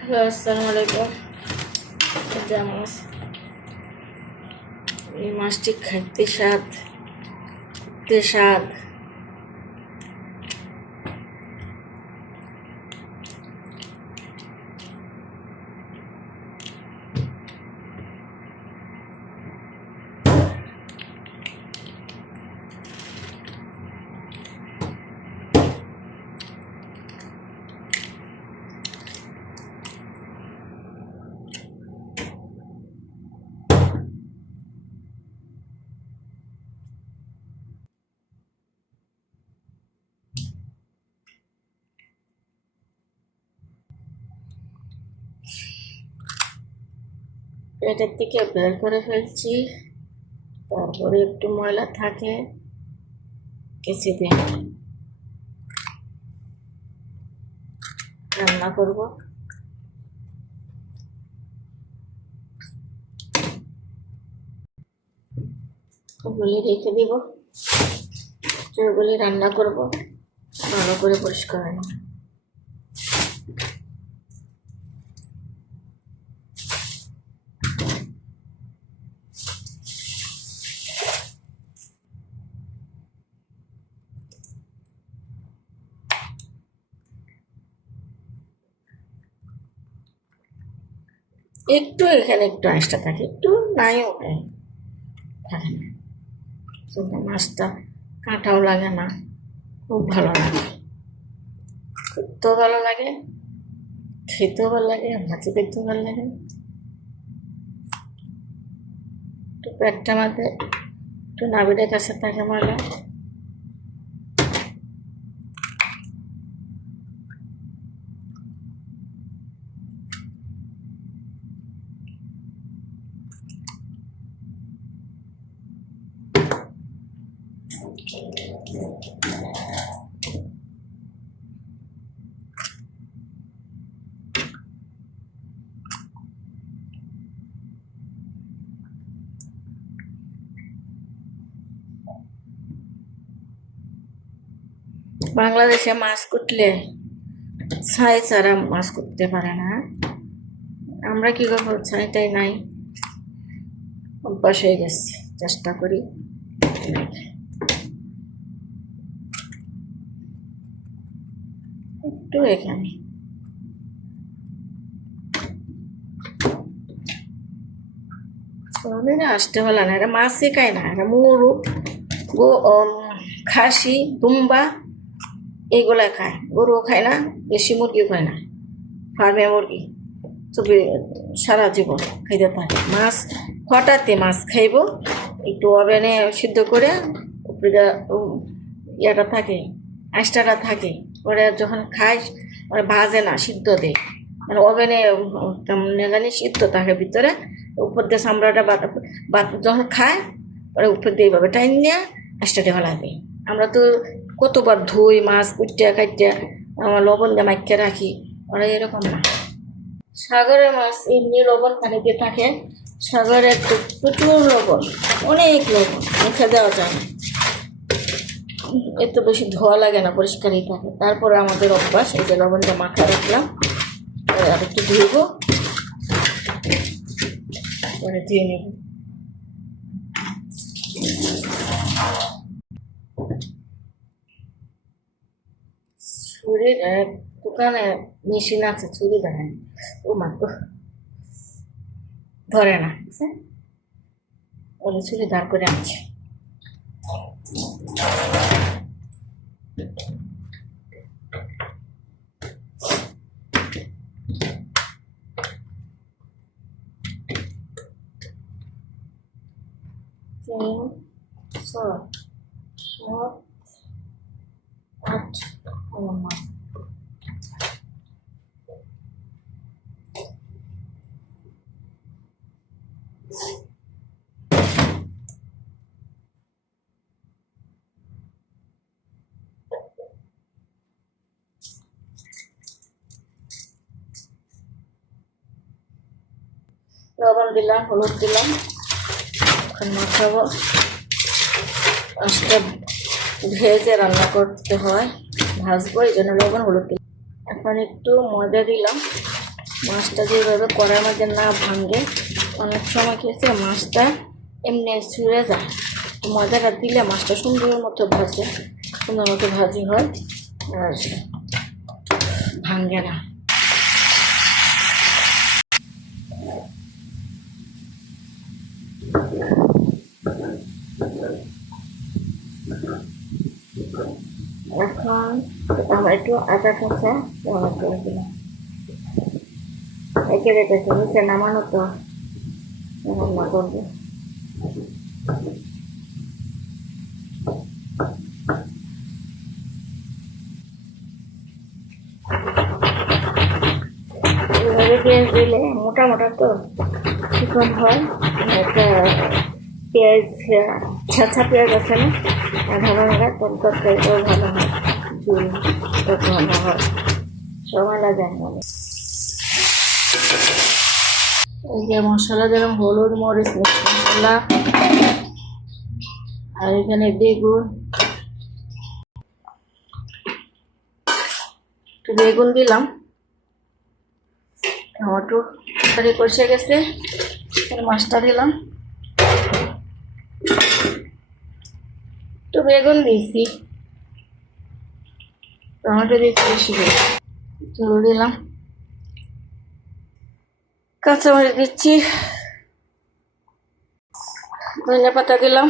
আসসালামু আলাইকুম। এটা মাছ, এই মাছটি খাইতে স্বাদ, তে স্বাদ। পেটের থেকে বের করে ফেলছি, তারপরে একটু ময়লা থাকে, কেচে দিয়ে রান্না করব। ওগুলি রেখে দিব, ওগুলি রান্না করব, ভালো করে পরিষ্কার নেব। একটু এখানে একটু আঁশটা থাকে, একটু নাইও থাকে না, কিন্তু মাছটা কাঁটাও লাগে না, খুব ভালো লাগে, করতেও ভালো লাগে, খেতেও ভালো লাগে, ভাজি দেখতেও ভালো লাগে। একটু পেটটা মাঝে একটু নাভিদের কাছে থাকে ময়লা। বাংলাদেশে মাছ কুটলে ছাই ছাড়া মাছ কুটতে পারে না। আমরা কি করবো, ছাইটাই নাই, অভ্যাস হয়ে গেছে, চেষ্টা করি। একটু এখানে আসতে হলো না, এটা মাছই খায় না, এটা মুরু, খাসি, দুম্বা এইগুলা খায়, গরুও খায় না, দেশি মুরগিও খায় না, ফার্মে মুরগি চুপি সারা জীবন খাইতে থাকে। মাছ হঠাৎই মাছ খাইব, একটু ওভেনে সিদ্ধ করে উপরে ইয়াটা থাকে, আঁশটাটা থাকে, ওরা যখন খায় ওরা ভাজে না, সিদ্ধ দেয়, মানে ওভেনে কেমন জানি সিদ্ধ থাকে ভিতরে, উপর দিয়ে চামড়াটা যখন খায় ওরা উপর দিয়ে এইভাবে টাইন নিয়ে আঁশটাতে ফেলা দেয়। আমরা তো কতবার ধুই মাছ কুটিয়া কাটিয়া আমার লবণ দিয়ে মাখিয়ে রাখি, ওরা এরকম না। সাগরের মাছ এমনি লবণ পানিতে থাকে, সাগরের প্রচুর লবণ, অনেক লবণ, মুখে দেওয়া যায় না, এত বেশি ধোয়া লাগে না, পরিষ্কারই থাকে। তারপরে আমাদের অভ্যাস, এই যে লবণটা মাখা রাখলাম, আর একটু ধুইব, পরে ধুয়ে নেব। ছুরি দোকানে মেশিন আছে, ছুরি ধরে, ও মা ধরে না, বুঝছেন, ওরা ছুরি ধার করে আনছে। ছয়, সাত, আট, লবণ দিলাম, হলুদ দিলাম, এখন মাখাবো। আজকে ভেজে রান্না করতে হয়, ভাজবো, এই জন্য লবণ হলুদ দিলাম। এখন একটু ময়দা দিলাম, মাছটা যেভাবে কড়াইয়ের মধ্যে না ভাঙে, অনেক সময় খেয়েছে মাছটা এমনি ছুঁড়ে যায়। ময়দাটা দিলে মাছটা সুন্দর মতো ভাজি হয় আর ভাঙে না। এখন টমেটো আদা কাঁচা ব্যবহার করে দিলাম, একে রেখেছি নিচে নামানো তো রান্না করবো। এভাবে পেঁয়াজ দিলে মোটা মোটা তো চিকন হয়। একটা পেঁয়াজ ছাঁচা পেঁয়াজ আছে না আধা ভাঙা, তরকারিটাও ভালো হয়, ঝুলটা ভালো হয়, সময় লাগে মানে। এই যে মশলা দিলাম হলুদ মরিচ মশলা, আর এখানে বেগুন, একটু বেগুন দিলাম, টমেটো তরকারি কষে গেছে, মাছটা দিলাম, একটু বেগুন দিয়েছি, টমেটো দিয়েছি বেশি করে, ঝোল দিলাম, কাঁচামরিচ দিচ্ছি, ধনিয়া পাতা দিলাম,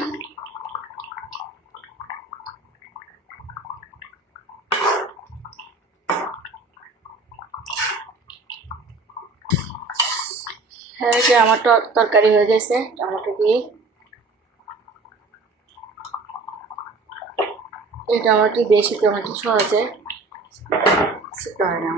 হ্যাঁ যে আমার তরকারি হয়ে গেছে টমেটো দিয়ে। এই টমেটো দেশি টমেটো সহজে সিদ্ধ হয় না।